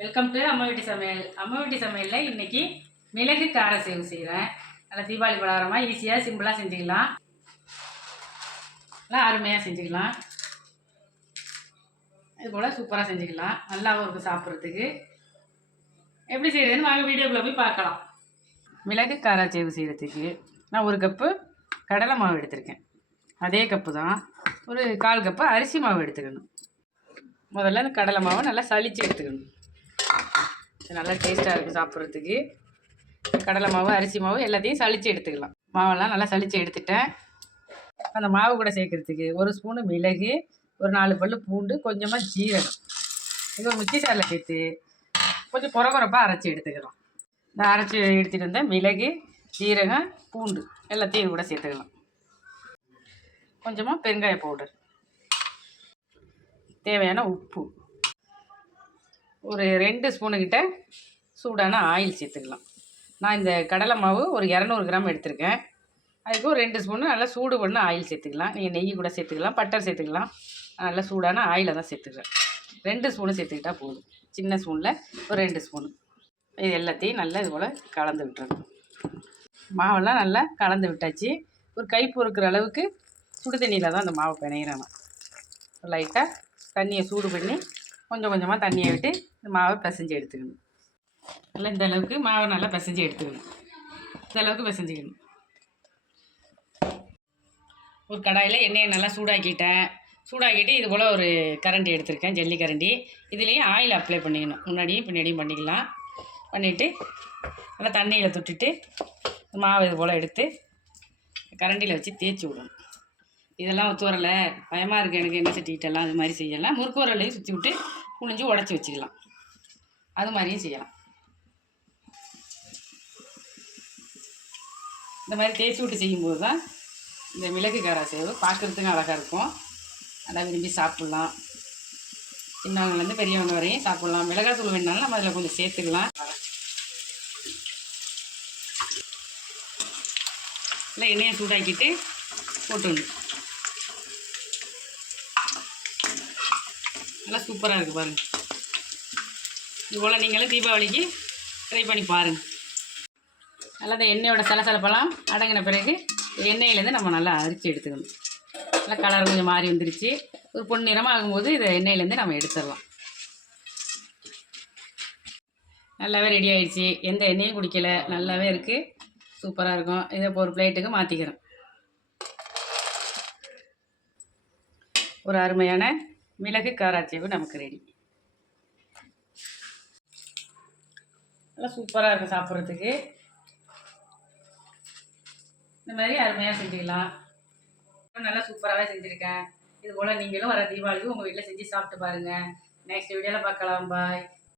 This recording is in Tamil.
வெல்கம் டு அம்மா வீட்டு சமையல். அம்மா வீட்டு சமையலில் இன்றைக்கி மிளகு கார சேவு செய்கிறேன் நல்லா தீபாவளி பலகாரமாக ஈஸியாக சிம்பிளாக செஞ்சுக்கலாம். நல்லா அருமையாக செஞ்சுக்கலாம். இது போல் சூப்பராக செஞ்சுக்கலாம். நல்லாவும் இருக்கும் சாப்பிட்றதுக்கு. எப்படி செய்கிறதுன்னு வாங்க வீடியோக்குள்ளே போய் பார்க்கலாம். மிளகு கார சேவு செய்கிறதுக்கு நான் ஒரு கப்பு கடலை மாவு எடுத்திருக்கேன். அதே கப்பு தான் ஒரு கால் கப்பு அரிசி மாவு எடுத்துக்கணும். முதல்ல அந்த கடலை மாவை நல்லா சளிச்சு எடுத்துக்கணும். நல்லா டேஸ்ட்டாக இருக்கும் சாப்பிட்றதுக்கு. கடலை மாவு அரிசி மாவு எல்லாத்தையும் சளிச்சு எடுத்துக்கலாம். மாவெல்லாம் நல்லா சளிச்சு எடுத்துட்டேன். அந்த மாவு கூட சேர்க்குறதுக்கு ஒரு ஸ்பூனு மிளகு ஒரு நாலு பல் பூண்டு கொஞ்சமாக ஜீரகம். இது ஒரு மிக்சி சாரில் சேர்த்து கொஞ்சம் குறகுறப்பாக அரைச்சி எடுத்துக்கலாம். இந்த அரைச்சி எடுத்துகிட்டு வந்த மிளகு ஜீரகம் பூண்டு எல்லாத்தையும் இது கூட சேர்த்துக்கலாம். கொஞ்சமாக பெருங்காய பவுடர் தேவையான உப்பு. ஒரு ரெண்டு ஸ்பூனுக்கிட்ட சூடான ஆயில் சேர்த்துக்கலாம். நான் இந்த கடலை மாவு ஒரு இரநூறு கிராம் எடுத்திருக்கேன். அதுக்கு ஒரு ரெண்டு ஸ்பூனு நல்லா சூடு பண்ண ஆயில் சேர்த்துக்கலாம். நீங்கள் நெய் கூட சேர்த்துக்கலாம் பட்டர் சேர்த்துக்கலாம். நல்லா சூடான ஆயிலை தான் சேர்த்துக்கிறேன். ரெண்டு ஸ்பூனு சேர்த்துக்கிட்டா போதும். சின்ன ஸ்பூனில் ஒரு ரெண்டு ஸ்பூனு. இது எல்லாத்தையும் நல்லா இது போல் கலந்து விட்டுறணும். மாவெல்லாம் நல்லா கலந்து விட்டாச்சு. ஒரு கை பொறுக்கிற அளவுக்கு சுடு தண்ணியில் தான் அந்த மாவை பிணையிறேன் லைட்டாக தண்ணியை சூடு பண்ணி கொஞ்சம் கொஞ்சமாக தண்ணியை விட்டு இந்த மாவை பிசைஞ்சு எடுத்துக்கணும். நல்லா இந்த அளவுக்கு மாவை நல்லா பிசைஞ்சு எடுத்துக்கணும். இந்த அளவுக்கு பிசைஞ்சிக்கணும். ஒரு கடாயில் எண்ணெயை நல்லா சூடாக்கிட்டேன். சூடாக்கிட்டு இது போல் ஒரு கரண்டி எடுத்திருக்கேன் ஜல்லி கரண்டி. இதுலேயும் ஆயில் அப்ளை பண்ணிக்கணும். முன்னாடியும் பின்னாடியும் பண்ணிக்கலாம். பண்ணிவிட்டு நல்லா தண்ணியில் தொட்டுட்டு மாவு இது போல் எடுத்து கரண்டியில் வச்சு தேய்ச்சி விடணும். இதெல்லாம் ஒத்து வரலை. பயமாக இருக்குது எனக்கு என்ன சட்டிக்கிட்டெல்லாம் அது மாதிரி செய்யலாம். முறுக்கு உரலையும் சுற்றி விட்டு புழிஞ்சு உடச்சி வச்சுக்கலாம். அது மாதிரியும் செய்யலாம். இந்த மாதிரி தேய்ச்சி விட்டு செய்யும்போது தான் இந்த மிளகு காரா சேவு பார்க்குறதுக்கும் அழகாக இருக்கும். நல்லா விரும்பி சாப்பிட்லாம். சின்னவங்கலேருந்து பெரியவங்க வரையும் சாப்பிட்லாம். மிளகாத்தூள் வேணுனாலும் நம்ம அதில் கொஞ்சம் சேர்த்துக்கலாம். இல்லை எண்ணெயை சூடாக்கிட்டு போட்டுடணும். நல்லா சூப்பராக இருக்குது பாருங்கள் இது போல் நீங்களும் தீபாவளிக்கு ட்ரை பண்ணி பாருங்கள் நல்லா இந்த எண்ணெயோட சலசலப்பெல்லாம் அடங்கின பிறகு எண்ணெயிலேருந்து நம்ம நல்லா அரிச்சு எடுத்துக்கணும். நல்லா கலர் கொஞ்சம் மாறி வந்துருச்சு. ஒரு பொன்னிறமாக ஆகும்போது இதை எண்ணெயிலேருந்து நம்ம எடுத்துடலாம். நல்லாவே ரெடி ஆகிடுச்சி எந்த எண்ணெயும் குடிக்கல. நல்லாவே இருக்குது சூப்பராக இருக்கும். இதை இப்போ ஒரு பிளேட்டுக்கு மாற்றிக்கிறோம் ஒரு அருமையான மிளகு காராச்சேவு நமக்கு ரெடி நல்லா சூப்பராக இருக்கும் சாப்பிட்றதுக்கு. இந்த மாதிரி அருமையாக செஞ்சுக்கலாம். நல்லா சூப்பராகவே செஞ்சுருக்கேன். இது போல் நீங்களும் வர தீபாவளிக்கு உங்கள் வீட்டில் செஞ்சு சாப்பிட்டு பாருங்கள் நெக்ஸ்ட் வீடியோவில் பார்க்கலாம். பாய்